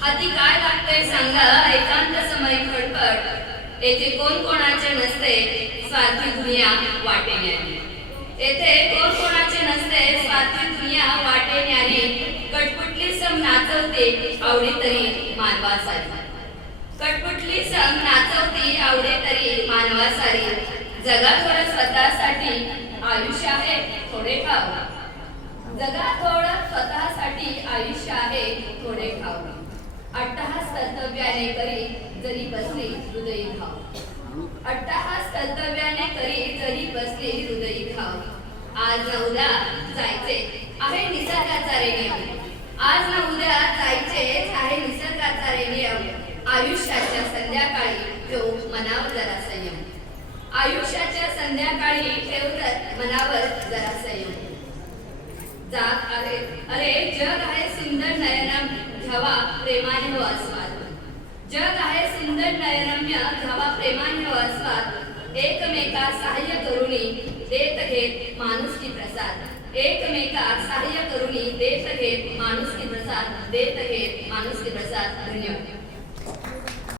हाती काय लागतंय सांगा एकांत समय खडपट येथे कोण कोणाचे नसते स्वार्थी दुनिया वाटेने येथे कोण कोणाचे नसते स्वार्थी दुनिया वाटे न्याने कटपुटली सम नाचवते आवडी तरी मानवासारी कटपुटली सम नाचवती आवडे तरी मानवासारी जगा थोडं स्वतःसाठी आयुष्य आहे थोडे खाऊ हो? जगा थोडं स्वतःसाठी आयुष्य आहे थोडे कर्तव्याने करी जरी बसले हृदयी भाव. अट्टहास कर्तव्याने करी जरी बसले हृदयी भाव. आज ना उद्या जायचे आहे निसर्गाचा रे नियम आज ना उद्या जायचे आहे निसर्गाचा रे नियम आयुष्याच्या संध्याकाळी ठेव मनावर जरा संयम. आयुष्याच्या संध्याकाळी ठेव मनावर जरा संयम. जात आहे. अरे जग आहे घ्यावा प्रेमाने हो आस्वाद. जग आहे सुंदर नयनम्य घ्यावा प्रेमाने हो आस्वाद. एकमेका सहाय्य करुणी देत घेत माणुसकी प्रसाद. एकमेका सहाय्य करुणी देत घेत माणुसकी प्रसाद. देत घेत माणुसकी प्रसाद. धन्यवाद.